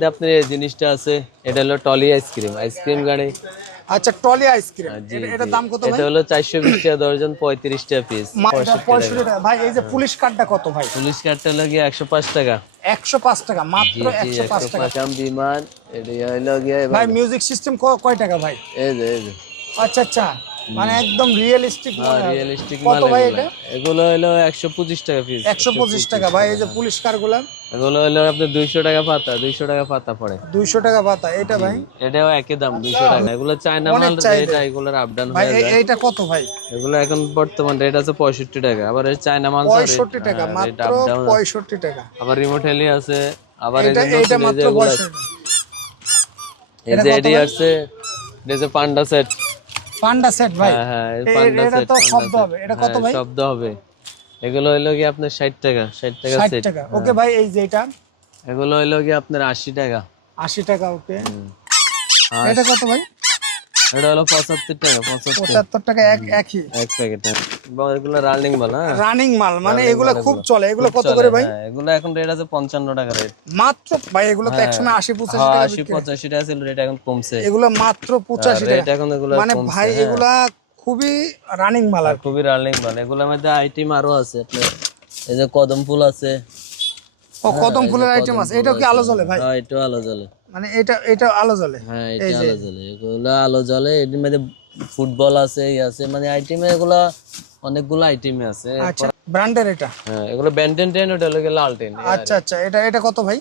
মধ্যে আপনার এই জিনিসটা আছে এটা হলো টলি আইসক্রিম আইসক্রিম গাড়ি। আচ্ছা টলি আইসক্রিম। এটার জি। দাম কত ভাই? এটা হলো চারশো বিশ টাকা দর্জন পঁয়ত্রিশ টাকা পিস মা- এটা পঁয়ষট্টি টাকা। ভাই এই যে পুলিশ কার্ডটা কত ভাই? পুলিশ কার্ডটা হলো গিয়ে একশো পাঁচ টাকা। একশো পাঁচ টাকা মাত্র জি একশো পাঁচ একশো টাকা। পাঁচ বিমান এটা হলো গিয়ে ভাই মিউজিক সিস্টেম কয় টাকা ভাই? এই যে এই যে। আচ্ছা আচ্ছা। মানে একদম রিয়েলিস্টিক রিয়েলিস্টিক কত মাল ভাই এগুলো। এটা? এগুলো হলো একশো পঁচিশ টাকা পিস একশো পঁচিশ টাকা। ভাই এই যে পুলিশ কারগুলা এগুলো হলো আপনার দুইশো টাকা পাতা দুইশো টাকা পাতা পড়ে। দুইশো টাকা পাতা। এটা ভাই? এটাও একই দাম দুইশো টাকা। এগুলো চায়না মাল এটা এগুলোর আপ ডাউন হয়ে যায়। এইটা কত ভাই? এগুলো এখন বর্তমান রেট আছে পঁয়ষট্টি টাকা। আবার এই চায়না মাল পঁয়ষট্টি টাকা। মাত্র আপ ডাউন পঁয়ষট্টি টাকা। আবার রিমোট হেলি আছে। আবার এটা মাত্র যেগুলো আছে, পঁয়ষট্টি। এই যে এডি আছে পান্ডা সেট পান্ডা সেট ভাই। হ্যাঁ হ্যাঁ এটা তো শব্দ হবে। এটা কত ভাই? শব্দ হবে। এগুলো হইল কি আপনার ষাট টাকা ষাট টাকা সেট 60 টাকা। ওকে ভাই এই যে এটা? এগুলো হইল কি আপনার আশি টাকা। আশি টাকা ওকে। এটা কত ভাই? এটা হলো পঁচাত্তর টাকা পঁচাত্তর। পঁচাত্তর টাকা এক একই। এক প্যাকেট এগুলো রানিং মাল হ্যাঁ? রানিং মাল মানে এগুলো খুব চলে। এগুলো কত করে ভাই? হ্যাঁ, এগুলো এখন রেট আছে পঞ্চান্ন টাকা রেট মাত্র? ভাই এগুলো তো একসময় আশি পঁচাশি হ্যাঁ টাকা আশি বিক্রি। পঁচাশি টাকা ছিল রেট এখন কমছে। এগুলো মাত্র পঁচাশি রেট টাকা। এখন এগুলো মানে ভাই হ্যাঁ। এগুলা খুবই রানিং মাল আর খুবই রানিং মাল এগুলোর মধ্যে আইটেম আরও আছে আপনার এই যে কদম ফুল আছে ও কদম ফুলের আইটেম আছে এটাও কি আলো জ্বলে ভাই? হ্যাঁ এটাও আলো জ্বলে। মানে এটা এটা আলো জ্বলে? হ্যাঁ এটা আলো জ্বলে। এগুলো আলো জ্বলে এর মধ্যে ফুটবল আছে এই আছে মানে আইটেমে এগুলা অনেকগুলো আইটেমে আছে। আচ্ছা ব্র্যান্ডের এটা? হ্যাঁ এগুলো ব্যান্টেন টেন ওটা হলো লাল টেন আচ্ছা আচ্ছা এটা এটা কত ভাই?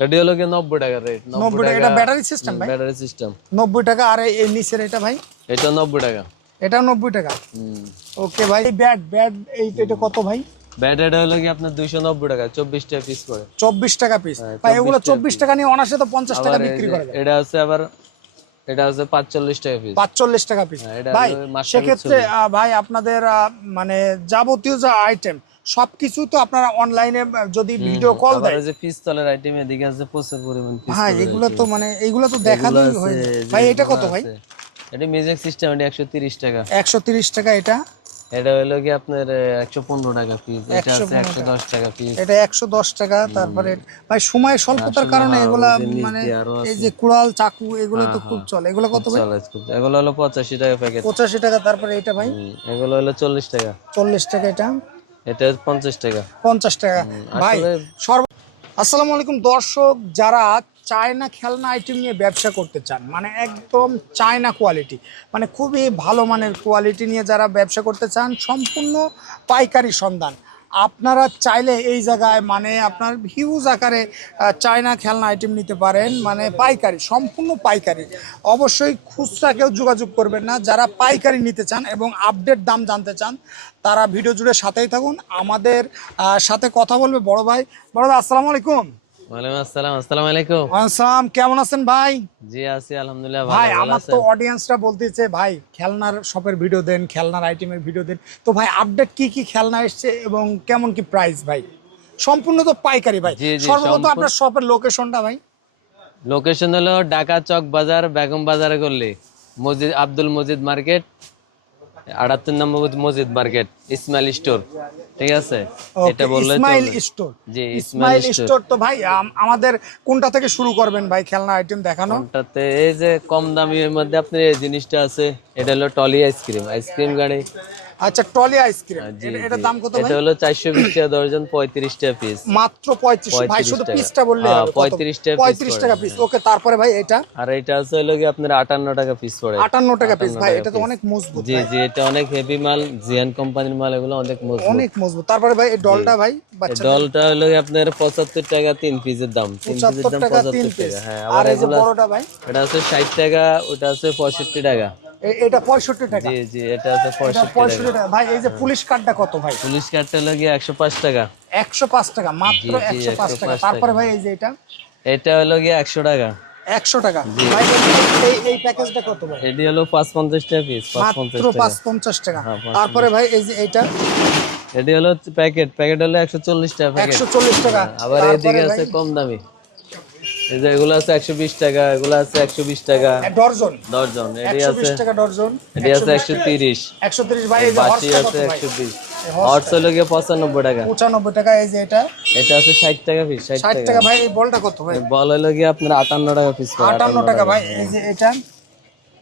এটি হলো গিয়ে নব্বই টাকা রেট নব্বই টাকা এটা ব্যাটারি সিস্টেম ভাই? ব্যাটারি সিস্টেম নব্বই টাকা আর এই- নিচের এটা ভাই? এটা নব্বই টাকা। এটাও নব্বই টাকা? হুম। ওকে ভাই ব্যাট ব্যাট এই এটা কত ভাই? ব্যাটারি হলো কি আপনার দুইশো নব্বই টাকা চব্বিশ টাকা পিস করে। চব্বিশ টাকা পিস ভাই এগুলো চব্বিশ টাকা নিয়ে অনার্সে তো পঞ্চাশ টাকা বিক্রি করা যায়। এটা আছে আবার এটা আছে পাঁচচল্লিশ টাকা পিস পাঁচচল্লিশ টাকা পিস হ্যাঁ, ভাই সেক্ষেত্রে ভাই আপনাদের মানে যাবতীয় যা আইটেম সবকিছু তো আপনারা অনলাইনে যদি ভিডিও কল দেয়। যে পিস্তলের আইটেম এদিকে আছে প্রচুর পরিমাণ পিস্তল এগুলো তো মানে এগুলো তো দেখালেই হয়ে। ভাই এটা কত ভাই? এটা মিউজিক সিস্টেম এটা একশো তিরিশ টাকা। একশো তিরিশ টাকা এটা। এটা হলো কি আপনার একশো পনেরো টাকা পিস এটা আছে একশো দশ টাকা পিস এটা একশো দশ টাকা তারপরে ভাই সময় স্বল্পতার কারণে এগুলা মানে এই যে কুড়াল চাকু এগুলো তো খুব চলে। এগুলো কত ভাই? চলে এগুলো হলো পঁচাশি টাকা প্যাকেট পঁচাশি টাকা তারপরে এটা ভাই? এগুলো হলো চল্লিশ টাকা। চল্লিশ টাকা এটা? এটা পঞ্চাশ টাকা। পঞ্চাশ টাকা। ভাই আসসালামু আলাইকুম দর্শক যারা চায়না খেলনা আইটেম নিয়ে ব্যবসা করতে চান মানে একদম চায়না কোয়ালিটি মানে খুবই ভালো মানের কোয়ালিটি নিয়ে যারা ব্যবসা করতে চান, সম্পূর্ণ পাইকারি সন্ধান। আপনারা চাইলে এই জায়গায় মানে আপনার হিউজ আকারে চায়না খেলনা আইটেম নিতে পারেন মানে পাইকারি, সম্পূর্ণ পাইকারি। অবশ্যই খুচরা কেউ যোগাযোগ করবেন না, যারা পাইকারি নিতে চান এবং আপডেট দাম জানতে চান, তারা ভিডিও জুড়ে সাথেই থাকুন। আমাদের সাথে কথা বলবে বড় ভাই। বড় ভাই, আসসালামু আলাইকুম। ওয়ালাইকুম আসসালাম আসসালামু আলাইকুম। আসসালাম কেমন আছেন ভাই? জি আছি আলহামদুলিল্লাহ ভাই আমার? তো বলতেছে ভাই খেলনার শপের ভিডিও দেন খেলনার আইটেমের ভিডিও দেন। তো ভাই আপডেট কি কি খেলনা এসছে এবং কেমন কি প্রাইস ভাই? সম্পূর্ণ তো পাইকারি ভাই। সর্বপ্রথম আপনার শপের লোকেশনটা ভাই। লোকেশন হলো ঢাকা চক বাজার বেগম বাজারে করলে মসজিদ আব্দুল মজিদ মার্কেট আটাত্তর নম্বর মসজিদ মার্কেট ইসমাইল স্টোর ঠিক আছে? এটা বললে ইসমাইল স্টোর। জি ইসমাইল স্টোর। তো ভাই আমাদের কোনটা থেকে শুরু করবেন ভাই? খেলনা আইটেম দেখানো। কোনটাতে? এই যে কম দামের মধ্যে আপনার এই জিনিসটা আছে এটা হলো টলি আইসক্রিম। আইসক্রিম গাড়ি আচ্ছা টলি আইসক্রিম। জি, এটার দাম কত ভাই? এটা হলো চারশো বিশ টাকা দর্জন পঁয়ত্রিশ টাকা পিস মাত্র পঁয়ত্রিশ ভাই শুধু টাকা। পিসটা বললে হ্যাঁ, হবে, কত? 35 টাকা টাকা পিস ওকে তারপরে ভাই এটা? আর এটা আছে হলো কি আপনার আটান্ন টাকা পিস পড়ে। আটান্ন টাকা পিস 58 ভাই টাকা এটা তো অনেক মজবুত জি জি এটা অনেক হেভি মাল জিয়ান কোম্পানির মাল এগুলো অনেক মজবুত। অনেক মজবুত। তারপরে ভাই এই ডলটা ভাই বাচ্চা ডলটা হলো কি আপনার পঁচাত্তর টাকা তিন পিসের দাম। তিন পিসের দাম টাকা তিন পঁচাত্তর পিস টাকা। হ্যাঁ আর এই যে এগুলো বড়টা ভাই? এটা আছে ষাট টাকা ওটা আছে পঁয়ষট্টি টাকা। এ- এটা পঁয়ষট্টি টাকা। জি জি এটা এটা পঁয়ষট্টি টাকা। ভাই এই যে পুলিশ কার্ডটা কত ভাই? পুলিশ কার্ডটা একশো পাঁচ টাকা। একশো পাঁচ টাকা মাত্র জি, জি, একশো পাঁচ 105 টাকা। তারপরে ভাই এই যে এটা? এটা হলো গিয়ে একশো টাকা। একশো টাকা। ভাই এই এই প্যাকেজটা কত ভাই? এটি হলো পাঁচ পঞ্চাশ টাকা পিস মাত্র টাকা। হ্যাঁ, তারপরে ভাই এই যে এটি হলো প্যাকেট প্যাকেট হলো একশো চল্লিশ টাকা প্যাকেট একশো চল্লিশ টাকা। আবার তারপরে এদিকে আছে কম দামি। এই যে এগুলো আছে টাকা এগুলো আছে একশো বিশ টাকা। ডর্জন এটি আছে টাকা ডর্জন এটি আছে তিরিশ। একশো তিরিশ ভাই এই বাটি আছে হলো গিয়ে পঁচানব্বই টাকা। পঁচানব্বই টাকা এই যে এটা। এটা আছে ষাট টাকা পিস ষাট ষাট টাকা। টাকা ভাই এই বলটা কত ভাই? বল হলো গিয়ে আপনার আটান্ন টাকা পিস আটান্ন টাকা। ভাই এই যে এটা।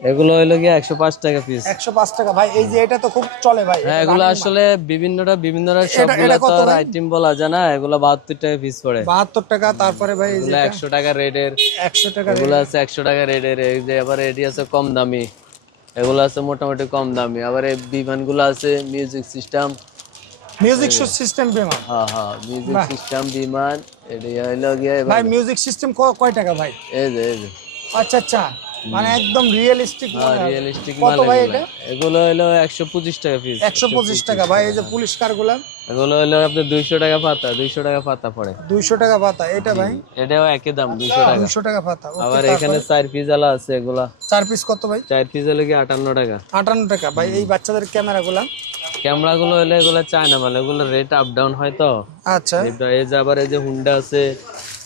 এগুলো হলো গিয়ে একশো পাঁচ টাকা পিস একশো পাঁচ টাকা। ভাই এই যে এটা তো খুব চলে ভাই। হ্যাঁ এগুলো আসলে বিভিন্নটা বিভিন্নটা সবগুলো তো আইটেম বলা যায় না এগুলো বাহাত্তর টাকা পিস পড়ে। বাহাত্তর টাকা তারপরে ভাই এগুলো একশো টাকা রেটের। একশো টাকা এগুলো আছে একশো টাকা রেটের এই যে আবার এটি আছে কম দামি। এগুলো আছে মোটামুটি কম দামি। আবার এই বিমানগুলো আছে মিউজিক সিস্টেম মিউজিক সিস্টেম বিমান। হ্যাঁ হ্যাঁ মিউজিক সিস্টেম বিমান। এটি হইল গিয়ে ভাই মিউজিক সিস্টেম কয় টাকা ভাই? এই যে এই যে। আচ্ছা আচ্ছা। মানে একদম রিয়েলিস্টিক রিয়েলিস্টিক কত ভাই এগুলো। এটা? এগুলো হলো একশো পঁচিশ টাকা পিস একশো পঁচিশ টাকা। ভাই এই যে পুলিশ কারগুলা এগুলো হলো আপনার দুইশো টাকা পাতা দুইশো টাকা পাতা পড়ে। দুইশো টাকা পাতা। এটা ভাই? এটাও একই দাম দুইশো টাকা। দুইশো টাকা পাতা। আবার এখানে চার পিস আলা আছে এগুলা। চার পিস কত ভাই? চার পিস হলে কি আটান্ন টাকা। আটান্ন টাকা। ভাই এই বাচ্চাদের ক্যামেরা গুলা ক্যামেরা গুলো হলে এগুলো চায় না মানে এগুলো রেট আপ ডাউন হয় তো। আচ্ছা। এই যে আবার এই যে হুন্ডা আছে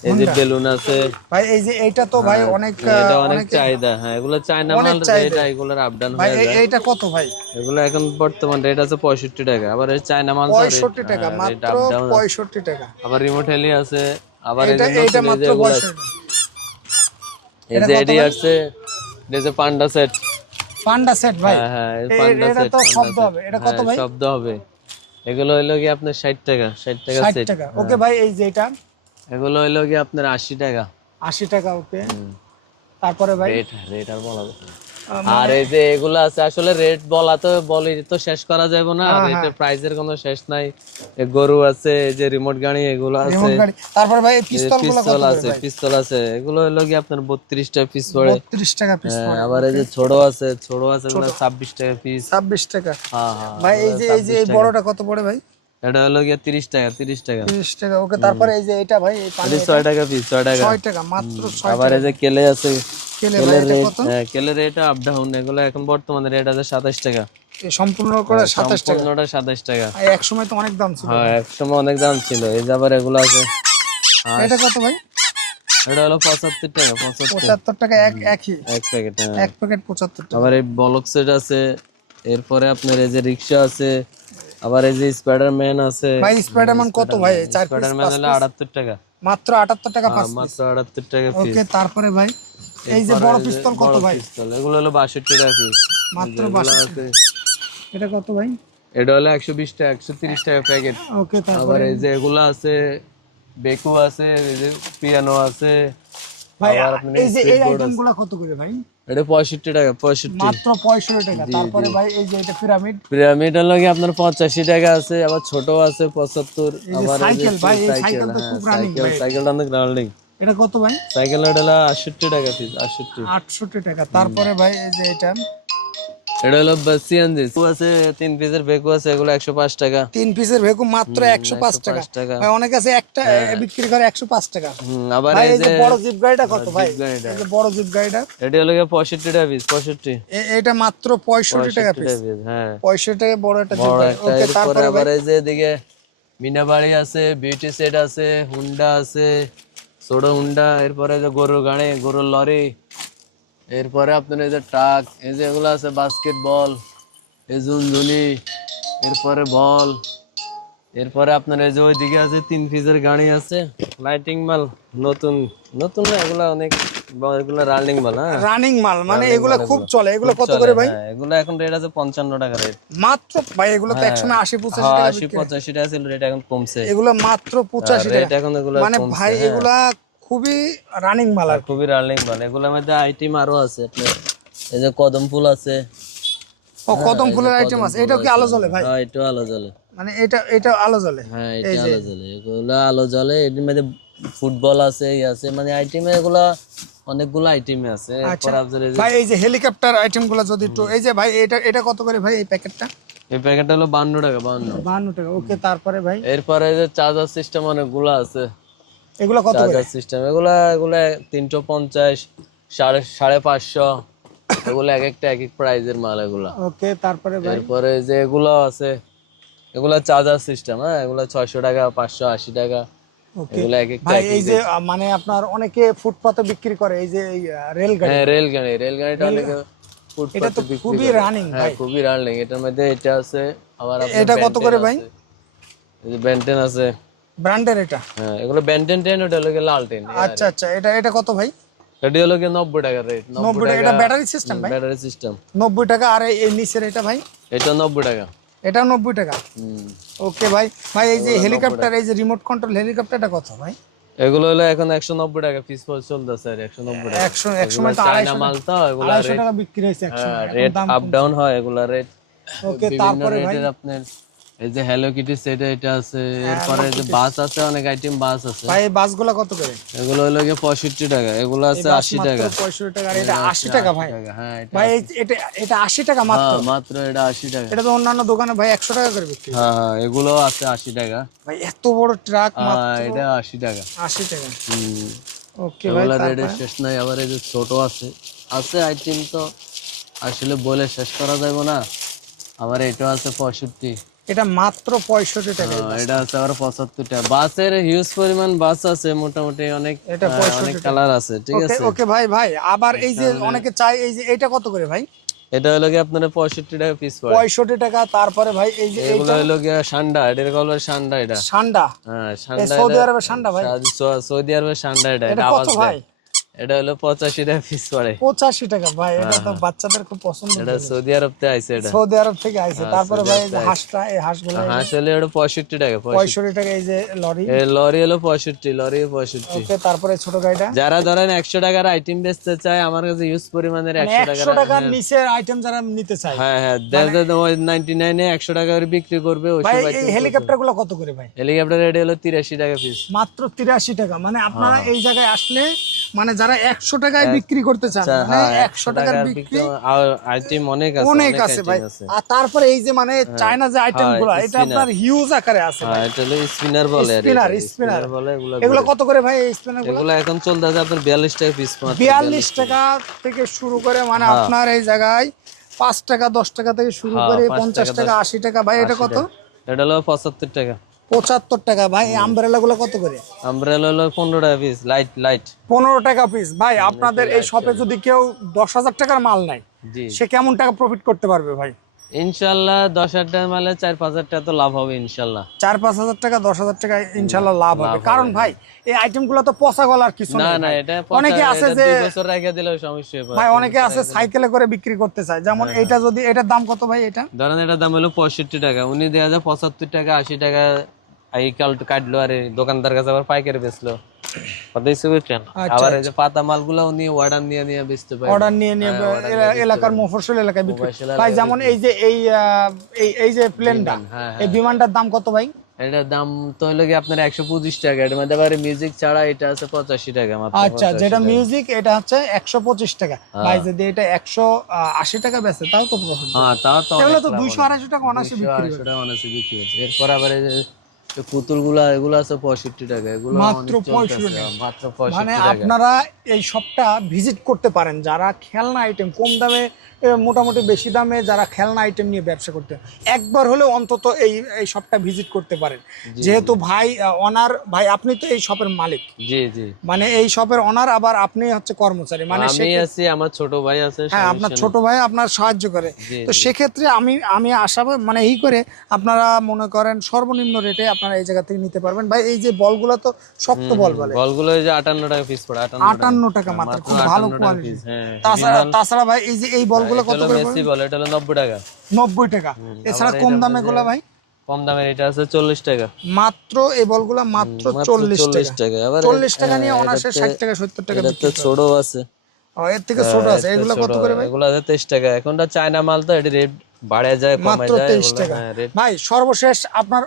এই যে বেলুন আছে। ভাই এই যে এইটা তো ভাই অনেক এটা অনেক চাহিদা হ্যাঁ এগুলো চায়না মাল রেট এগুলোর আপ ডাউন ভাই হয় এই- এইটা কত ভাই? এগুলো এখন বর্তমান রেট আছে পঁয়ষট্টি টাকা আবার এই চায়না মাল তো পঁয়ষট্টি টাকা মাত্র আপ ডাউন পঁয়ষট্টি টাকা। আবার রিমোট হেলি আছে আবার এই এটা মাত্র যে এগুলো আছে। পঁয়ষট্টি। এই যে এডি আছে এই যে পান্ডা সেট পান্ডা সেট ভাই। হ্যাঁ হ্যাঁ পান্ডা এটা তো শব্দ হবে। এটা কত ভাই? শব্দ হবে। এগুলো হইল কি আপনার ষাট টাকা ষাট টাকা ষাট সেট টাকা। ওকে ভাই এই যে এটা। এগুলো হইল কি আপনার আশি টাকা। আশি টাকা ওকে। তারপরে ভাই? রেট রেট আর বলা আর এই যে এগুলো আছে আসলে রেট বলা তো বলি তো শেষ করা যাবে না। হ্যাঁ, রেটের প্রাইসের কোনো শেষ নাই। গরু আছে এই যে রিমোট গাড়ি এগুলো আছে। তারপরে ভাই পিস্তল পিস্তল আছে পিস্তল আছে। এগুলো হলো কি আপনার বত্রিশ টাকা পিস পড়ে। 32 টাকা পিস হ্যাঁ, আবার এই যে ছোট আছে ছোট আছে এগুলো ছাব্বিশ টাকা পিস 26 টাকা। হ্যাঁ হ্যাঁ ভাই এই যে এই যে বড়টা কত পড়ে ভাই? এটা হলো গিয়ে তিরিশ টাকা তিরিশ টাকা। 30 টাকা ওকে তারপরে এই যে এটা ভাই এই পানি এটা ছয় টাকা পিস ছয় টাকা। 6 টাকা মাত্র 6 আবার এই যে কেলে আছে কেলে রেট হ্যাঁ কেলের রেট আপ ডাউন এগুলো এখন বর্তমানে রেট আছে সাতাশ টাকা। এই সম্পূর্ণ করে 27 টাকা। পনেরোটা সাতাশ টাকা। আর এক সময় তো অনেক দাম ছিল। হ্যাঁ এক সময় অনেক দাম ছিল এই যে আবার এগুলো আছে। এটা কত ভাই? এটা হলো পঁচাত্তর টাকা 75 টাকা এক একই। এক প্যাকেট এক প্যাকেট 75 টাকা। আবার এই বলক সেট আছে এরপরে আপনার এই যে রিক্সা আছে আবার এই যে স্পাইডারম্যান আছে ভাই স্পাইডারম্যান কত ভাই? চার স্পাইডারম্যান হলো আটাত্তর টাকা। মাত্র 78 টাকা পাঁচ মাত্র আটাত্তর টাকা পিস ওকে তারপরে ভাই এই যে বড় পিস্তল কত ভাই? পিস্তল এগুলো হলো বাষট্টি টাকা পিস মাত্র এগুলো 62 আছে। এটা কত ভাই? এটা হলো একশো বিশ টাকা একশো তিরিশ টাকা প্যাকেট ওকে তারপর? আবার এই যে এগুলো আছে বেকু আছে এই যে পিয়ানো আছে। ভাই এই যে এই speedboard আইটেমগুলো কত করে ভাই? এটা পঁয়ষট্টি টাকা পঁয়ষট্টি। মাত্র 65 টাকা। তারপরে ভাই এই যে এটা পিরামিড পিরামিড হলো আপনার পঁচাশি টাকা আছে আবার ছোট আছে পঁচাত্তর আবার সাইকেল ভাই, এই খুব সাইকেলটা অনেক রানিং এটা কত ভাই? সাইকেল টাকা পিস আটষট্টি। 68 টাকা। তারপরে ভাই এই যে এটা এটা হলো সিএনজি আছে তিন পিসের বেকু আছে এগুলো একশো পাঁচ টাকা। তিন পিসের ভেকু মাত্র 105 টাকা পাঁচ টাকা। ভাই অনেক আছে একটা বিক্রি করে 105 টাকা। আবার এই যে বড় জিপ গাড়িটা কত ভাই? গাড়িটা। এই যে বড় জিপ গাড়িটা। এটি হলো পঁয়ষট্টি টাকা পিস পঁয়ষট্টি। এটা মাত্র 65 টাকা পিস হ্যাঁ। 65 টাকা বড় একটা বড় একটা তারপরে আবার এই যে এদিকে মিনাবাড়ি আছে বিউটি সেট আছে হুন্ডা আছে ছোট হুন্ডা এরপরে যে গরুর গাড়ি গরুর লরি। এরপরে আপনার এই যে ট্রাক এই যে এগুলো আছে বাস্কেটবল এই ঝুনঝুনি এরপরে বল এরপরে আপনার এই যে ওইদিকে আছে তিন পিসের গাড়ি আছে লাইটিং মাল নতুন নতুন না, এগুলা অনেক এগুলা রানিং মাল হ্যাঁ? রানিং মাল মানে এগুলো খুব চলে এগুলো কত করে ভাই? হ্যাঁ, এগুলো এখন রেট আছে পঞ্চান্ন টাকা রেট মাত্র ভাই এগুলো তো একসময় 80 85 হ্যাঁ টাকা আশি পঁচাশি টাকা ছিল রেট এখন কমছে। এগুলো মাত্র 85 রেট টাকা। এখন এগুলো মানে ভাই হ্যাঁ। এগুলা খুবই রানিং মাল আর খুবই রানিং মানে এগুলোর মধ্যে আইটেম আরও আছে আপনার এই যে কদম ফুল আছে। ও কদম ফুলের আইটেম আছে। এটাও কি আলো জ্বলে ভাই? হ্যাঁ এটা আলো জ্বলে। মানে এটা এটা আলো জ্বলে? হ্যাঁ এটা আলো জ্বলে। এগুলো আলো জ্বলে। এটির মধ্যে ফুটবল আছে এই আছে। মানে আইটেমে এগুলা অনেকগুলো আইটেমে আছে। যে- ভাই এই যে হেলিকপ্টার আইটেমগুলো যদি একটু এই যে ভাই এটা এটা কত করে ভাই এই প্যাকেটটা এই প্যাকেটটা হলো বান্ন টাকা বান্ন। বাহান্ন টাকা। ওকে তারপরে ভাই? এরপরে এই যে চার্জার সিস্টেম অনেকগুলো আছে। এগুলো কত করে? চার্জার সিস্টেম এগুলা এগুলা তিনশো পঞ্চাশ সাড়ে সাড়ে পাঁচশো এগুলো এক একটা এক এক প্রাইজের মাল এগুলা। ওকে তারপরে ভাই? এরপরে যে এগুলো আছে এগুলা চার্জার সিস্টেম হ্যাঁ? এগুলা ছয়শো টাকা পাঁচশো আশি টাকা ভাই এই যে মানে আপনার অনেকে ফুটপাতে বিক্রি করে এই যে এই রেল গাড়ি হ্যাঁ রেল গাড়ি রেল গাড়িটা অনেকে এটা তো খুবই রানিং হ্যাঁ ভাই। খুবই রানিং এটার মধ্যে এটা আছে আবার এটা কত করে ভাই? এই যে বেন্টেন আছে। ব্র্যান্ডের এটা? হ্যাঁ এগুলো বেন্টেন টেন ওটা হলো লাল টেন। আচ্ছা আচ্ছা এটা এটা কত ভাই? এটা হলো গিয়ে নব্বই টাকার রেট নব্বই টাকা এটা ব্যাটারি সিস্টেম ভাই? ব্যাটারি সিস্টেম নব্বই টাকা আর এই- নিচের এটা ভাই? এটা নব্বই টাকা। এটাও নব্বই টাকা? হুম। ওকে ভাই ভাই এই যে হেলিকপ্টার এই যে রিমোট কন্ট্রোল হেলিকপ্টারটা কত ভাই? এগুলো হলো এখন একশো নব্বই টাকা পিস পর চলতেছে আর একশো নব্বই টাকা। একশো এক সময় তো চায়না মাল তো এগুলো আড়াইশো টাকা বিক্রি হয়েছে এক সময় এখন রেট আপ ডাউন হয় এগুলা রেট ওকে তারপরে ভাই? আপনার এই যে হ্যালো কিটি সেট এটা আছে এরপরে যে বাস আছে অনেক আইটেম বাস আছে। ভাই এই বাসগুলো কত করে? এগুলো হলো গিয়ে পঁয়ষট্টি টাকা এগুলো আছে আশি টাকা। পঁয়ষট্টি টাকা আর এটা আশি টাকা ভাই। হ্যাঁ ভাই এটা এটা আশি টাকা মাত্র? হ্যাঁ, মাত্র এটা আশি টাকা। এটা তো অন্যান্য দোকানে ভাই একশো টাকা করে বিক্রি হ্যাঁ। হ্যাঁ এগুলো আছে আশি টাকা। ভাই এত বড় ট্রাক হ্যাঁ, এটা আশি টাকা। আশি টাকা। হুম। ওকে ভাই এগুলো শেষ নাই আবার এই যে ছোট আছে। আছে আইটেম তো আসলে বলে শেষ করা যাবে না। আবার এটাও আছে পঁয়ষট্টি। এটা মাত্র পঁয়ষট্টি টাকা হ্যাঁ, এটা আছে আবার পঁচাত্তর টাকা। বাসের হিউজ পরিমাণ বাস আছে মোটামুটি অনেক এটা অনেক কালার আছে ঠিক আছে? ওকে ভাই ভাই আবার এই যে অনেকে চাই এই যে এটা কত করে ভাই? এটা হলো কি আপনার পঁয়ষট্টি টাকা পিস পড়ে পঁয়ষট্টি টাকা তারপরে ভাই এই যে এগুলো হলো গিয়ে সান্ডা এটার কলার সান্ডা এটা। সান্ডা। হ্যাঁ সান্ডা সৌদি আরবের সান্ডা ভাই? সৌদি- আরবের সান্ডা এটা এটা এটা কত ভাই। এটা হলো পঁচাশি টাকা পিস পড়ে। পঁচাশি টাকা ভাই এটা তো বাচ্চাদের খুব পছন্দ এটা সৌদি আরব আইছে এটা। সৌদি আরব থেকে আইছে। তারপরে ভাই এই হাঁসটা এই হাঁসগুলো হাঁস হলে এটা পঁয়ষট্টি টাকা পঁয়ষট্টি। পঁয়ষট্টি টাকা এই যে লরি। এ লরি হলো পঁয়ষট্টি লরি পঁয়ষট্টি। ওকে তারপরে ছোট গাড়িটা? যারা ধরেন একশো টাকার আইটেম বেচতে চায় আমার কাছে ইউজ পরিমাণের একশো টাকার একশো টাকার নিচের আইটেম যারা নিতে চায়। হ্যাঁ হ্যাঁ নাইনটি নাইনে একশো টাকা করে বিক্রি করবে ওই ভাই এই হেলিকপ্টারগুলো কত করে ভাই? হেলিকপ্টার রেট হলো তিরাশি টাকা পিস মাত্র তিরাশি টাকা। মানে আপনারা হ্যাঁ। এই জায়গায় আসলে মানে যারা একশো টাকায় বিক্রি করতে চান মানে হ্যাঁ একশো টাকার বিক্রি আইটেম অনেক আছে অনেক আছে ভাই। আর তারপরে এই যে মানে চায়না যে আইটেমগুলো এটা আপনার হিউজ আকারে আছে হ্যাঁ এটা হলো স্পিনার বলে spinner। Spinner বলে এগুলো কত করে ভাই এই স্পিনারগুলো? এগুলো এখন চলতেছে আপনার বিয়াল্লিশ টাকা পিস বিয়াল্লিশ টাকা থেকে শুরু করে মানে হ্যাঁ। আপনার এই জায়গায় পাঁচ টাকা দশ টাকা থেকে শুরু করে পঞ্চাশ টাকা আশি টাকা ভাই এটা কত? এটা হলো পঁচাত্তর টাকা। পঁচাত্তর টাকা ভাই আমব্রেলা গুলো কত করে? আমব্রেলা হলো পনেরো টাকা পিস লাইট লাইট পনেরো টাকা পিস ভাই আপনাদের এই শপে যদি কেউ দশ হাজার টাকার মাল নেয় সে কেমন টাকা প্রফিট করতে পারবে ভাই? ইনশাল্লাহ দশ হাজার টাকা মালে চার পাঁচ হাজার টাকা তো লাভ হবে ইনশাল্লাহ। চার পাঁচ হাজার টাকা দশ হাজার টাকা ইনশাল্লাহ লাভ হবে। কারণ ভাই এই আইটেমগুলো তো পচা গলার কিছু না নেই না এটা অনেকে আছে যে বছর রেখে দিলেও সমস্যা হবে ভাই অনেকে আছে সাইকেলে করে বিক্রি করতে চায় যেমন হ্যাঁ, এটা যদি এটার দাম কত ভাই এটা? ধরেন এটার দাম হলো পঁয়ষট্টি টাকা উনি দেওয়া যায় পঁচাত্তর টাকা আশি টাকা এই কাল কাটলো আর দোকানদার কাছে আবার পাইকারি বেচলো। আচ্ছা, আবার এই যে পাতা মালগুলো উনি অর্ডার নিয়ে নিয়ে বেচতে পারে। অর্ডার নিয়ে নিয়ে হ্যাঁ, এলাকার মফস্বল এলাকায় বিক্রি ভাই যেমন এই যে এই এই এই যে প্লেনটা হ্যাঁ এই বিমানটার দাম কত ভাই? এটার দাম তো হলো কি আপনার একশো পঁচিশ টাকা। এটার মধ্যে আবার মিউজিক ছাড়া এটা আছে পঁচাশি টাকা আচ্ছা যেটা মিউজিক এটা হচ্ছে একশো পঁচিশ টাকা। হ্যাঁ। ভাই যদি এটা একশো আশি টাকা বেচে তাও তো হ্যাঁ তাও তো তো দুইশো আড়াইশো টাকা অনায়াসে বিক্রি অনায়াসে বিক্রি হচ্ছে। এরপর আবার পুতুলগুলা এগুলো আছে পঁয়ষট্টি টাকা এগুলো মাত্র পঁয়ষট্টি 65 টাকা। মাত্র মানে পঁয়ষট্টি মানে আপনারা এই সবটা ভিজিট করতে পারেন যারা খেলনা আইটেম কম দামে মোটামুটি বেশি দামে যারা খেলনা আইটেম নিয়ে ব্যবসা করতে একবার হলেও অন্তত এই এই শপটা ভিজিট করতে পারেন। যেহেতু ভাই অনার ভাই আপনি তো এই শপের মালিক। জি জি। মানে এই শপের অনার আবার আপনি হচ্ছে কর্মচারী। মানে আমি আছি আমার ছোট ভাই আছে হ্যাঁ আপনার ছোট ভাই আপনার সাহায্য করে। তো সেক্ষেত্রে আমি আমি আশা মানে এই করে আপনারা মনে করেন সর্বনিম্ন রেটে আপনারা এই জায়গা থেকে নিতে পারবেন। ভাই এই যে বলগুলো তো শক্ত বল বলে। বলগুলো এই যে আটান্ন টাকা পিস পড়ে আটান্ন আটান্ন টাকা মাত্র খুব ভালো কোয়ালিটি হ্যাঁ। তাছাড়া তাছাড়া ভাই এই যে এই বলগুলো কত করে মেসি বল এটা হলো নব্বই টাকা। নব্বই টাকা। এছাড়া কম দামে গুলা ভাই? কম দামের এটা আছে চল্লিশ টাকা। মাত্র এই বলগুলা মাত্র মাত্র চল্লিশ চল্লিশ টাকা। টাকা আবার চল্লিশ টাকা নিয়ে হ্যাঁ, এটাতে- ষাট টাকা সত্তর টাকা এটাতে ছোট আছে। ও, এর থেকে ছোট আছে। এগুলো কত করে ভাই? এগুলো আছে তেইশ টাকা। এখনটা চায়না মাল তো এটা রেট বাড়ে যায় কমে যায় তেইশ এগুলো, টাকা। হ্যাঁ, ভাই সর্বশেষ আপনার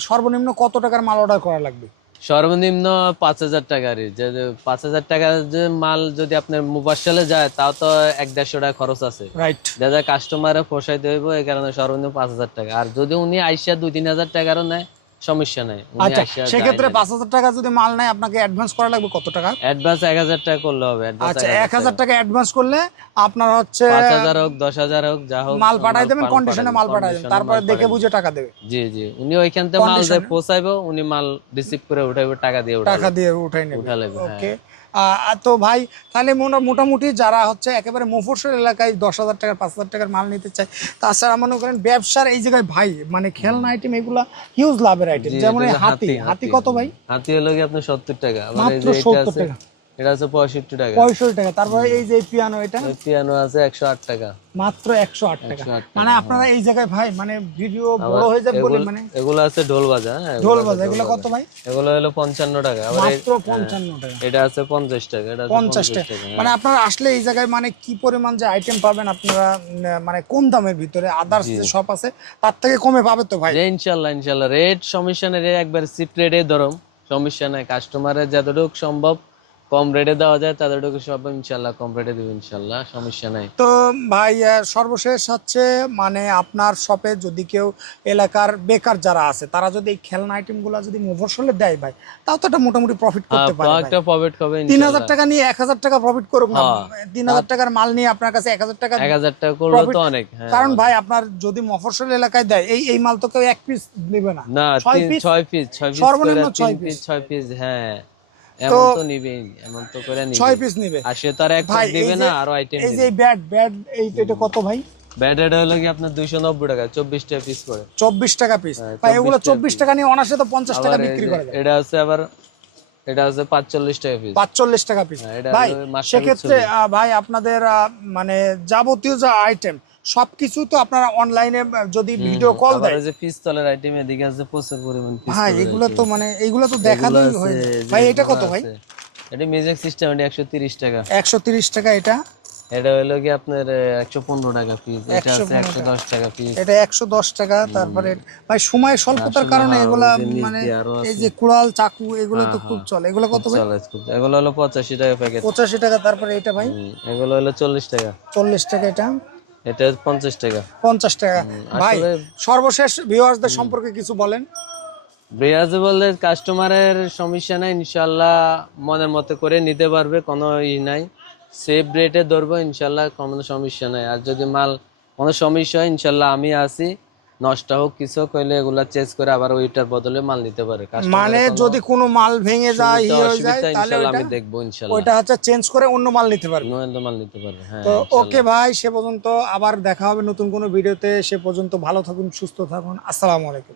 সর্বনিম্ন কত টাকার মাল অর্ডার করা লাগবে? সর্বনিম্ন পাঁচ হাজার টাকারই যে যে পাঁচ হাজার টাকার যে মাল যদি আপনার মুবাসালে যায় তাও তো এক দেড়শো টাকা খরচ আছে। রাইট যা কাস্টমারে পোষাইতে হইব এই কারণে সর্বনিম্ন পাঁচ হাজার টাকা। আর যদি উনি আইসা দুই তিন হাজার টাকারও নেয় সমস্যা নাই। আচ্ছা সেক্ষেত্রে পাঁচ হাজার টাকা যদি মাল নেয় আপনাকে অ্যাডভান্স করা লাগবে কত টাকা? অ্যাডভান্স এক হাজার টাকা করলে হবে আচ্ছা এক হাজার টাকা। অ্যাডভান্স করলে আপনার হচ্ছে পাঁচ হাজার হোক দশ হাজার হোক যা হোক মাল পাঠাই দেবেন কন্ডিশনে মাল পাঠাই দেবেন তারপরে দেখে বুঝে টাকা দেবে। জি জি উনি ওইখান থেকে মাল যে পৌঁছাইবো উনি মাল রিসিভ করে উঠাইবো টাকা দিয়ে টাকা দিয়ে উঠাই নেবে। লাগবে হ্যাঁ। ওকে তো ভাই তাহলে মোটামুটি যারা হচ্ছে একেবারে মফস্বল এলাকায় দশ হাজার টাকার পাঁচ হাজার টাকার মাল নিতে চায় তাছাড়া মনে করেন ব্যবসার এই জায়গায় ভাই মানে খেলনা আইটেম এগুলা হিউজ লাভের আইটেম যেমন হাতি হাতি কত ভাই? হাতি হলো কি আপনি সত্তর টাকা। মানে মাত্র এটা 70 আছে টাকা। এটা আছে পঁয়ষট্টি টাকা। পঁয়ষট্টি টাকা। তারপরে এই যে পিয়ানো এটা? পিয়ানো আছে একশো আট টাকা। মাত্র একশো আট 108 টাকা, মানে আপনারা এই জায়গায় ভাই মানে ভিডিও বড় হয়ে যাবে বলে মানে এগুলো আছে ঢোল বাজা হ্যাঁ ঢোল বাজা এগুলো কত ভাই? এগুলো হলো পঞ্চান্ন টাকা। মাত্র পঞ্চান্ন টাকা। এটা আছে পঞ্চাশ টাকা এটা আছে পঞ্চাশ টাকা। মানে আপনারা আসলে এই জায়গায় মানে কি পরিমাণ যে আইটেম পাবেন আপনারা মানে কম দামের ভিতরে আদার্স যে শপ আছে তার থেকে কমে পাবে তো ভাই? ইনশাল্লাহ ইনশাল্লাহ। রেট সমস্যা নেই একবার চিপ রেটে ধরম সমস্যা নাই। কাস্টমারের যতটুকু সম্ভব কম রেটে দেওয়া যায় ততটুকু সব ইনশাল্লাহ কম রেটে দেবো ইনশাল্লাহ সমস্যা নাই। তো ভাই সর্বশেষ হচ্ছে মানে আপনার শপে যদি কেউ এলাকার বেকার যারা আছে তারা যদি এই খেলনা আইটেমগুলো যদি মফসলে দেয় ভাই তাও তো একটা মোটামুটি প্রফিট করতে পারে একটা প্রফিট হবে তিন হাজার টাকা নিয়ে এক হাজার টাকা প্রফিট করুক না হ্যাঁ। তিন হাজার টাকার মাল নিয়ে আপনার কাছে এক হাজার টাকা এক হাজার টাকা করলে তো অনেক হ্যাঁ কারণ ভাই আপনার যদি মফস্বল এলাকায় দেয় এই এই মাল তো কেউ এক পিস নেবে না। ছয় পিস ছয় পিস সর্বনিম্ন ছয় পিস ছয় পিস হ্যাঁ। তো এমন তো করে নিবে। ছয় পিস নেবে। আর সে তো আর এক ভাই দিবে না আরও আইটেম এই যে ব্যাট ব্যাট এই কত ভাই? ব্যাটেড হলো কি আপনার দুইশো নব্বই টাকা চব্বিশটা পিস করে। চব্বিশ টাকা পিস হ্যাঁ, ভাই এগুলো 24 টাকা নিয়ে তো পঞ্চাশ টাকা বিক্রি যে করা যায়। এটা আছে আবার এটা আছে পাঁচচল্লিশ টাকা পিস পাঁচচল্লিশ টাকা পিস হ্যাঁ, ভাই সেক্ষেত্রে ভাই আপনাদের মানে যাবতীয় যা আইটেম সবকিছু তো আপনারা অনলাইনে যদি ভিডিও কল দেয়। যে পিস্তলের আইটেম এদিকে আছে প্রচুর পরিমাণ পিস্তলের এগুলো তো মানে এগুলো তো আছে, হয়ে ভাই এটা কত ভাই? এটা মিউজিক সিস্টেম এটা একশো তিরিশ টাকা। একশো তিরিশ টাকা এটা? এটা হলো কি আপনার একশো পনেরো টাকা পিস এটা আছে 115 একশো দশ টাকা পিস এটা একশো দশ টাকা তারপরে ভাই সময় স্বল্পতার কারণে এগুলা মানে এই যে কুড়াল চাকু এগুলো তো খুব চলে। এগুলো কত ভাই? চলে খুব। এগুলো হলো পঁচাশি টাকা প্যাকেট পঁচাশি টাকা তারপরে এটা ভাই? এগুলো হলো চল্লিশ টাকা। চল্লিশ টাকা এটা। এটা পঞ্চাশ টাকা। পঞ্চাশ টাকা। ভাই সর্বশেষ ভিউয়ার্সদের সম্পর্কে কিছু বলেন। ব্রিয়াজেবলের কাস্টমারের সমস্যা নাই ইনশাল্লাহ মনের মতো করে নিতে পারবে কোনো ই নাই। সেফ রেটে ধরবো ইনশাল্লাহ কোনো সমস্যা নাই। আর যদি মাল কোনো সমস্যা হয় ইনশাল্লাহ আমি আসি নষ্ট হোক কিছু এগুলা চেঞ্জ করে আবার ওইটার বদলে মাল নিতে পারে। মানে যদি কোনো মাল ভেঙে যায় ই হয়ে যায় তাহলে আমি দেখব ইনশাআল্লাহ ওইটা হচ্ছে চেঞ্জ করে অন্য মাল নিতে পারবে। অন্য মাল নিতে পারবে হ্যাঁ তো ওকে ভাই সে পর্যন্ত আবার দেখা হবে নতুন কোনো ভিডিওতে সে পর্যন্ত ভালো থাকুন সুস্থ থাকুন আসসালামু আলাইকুম।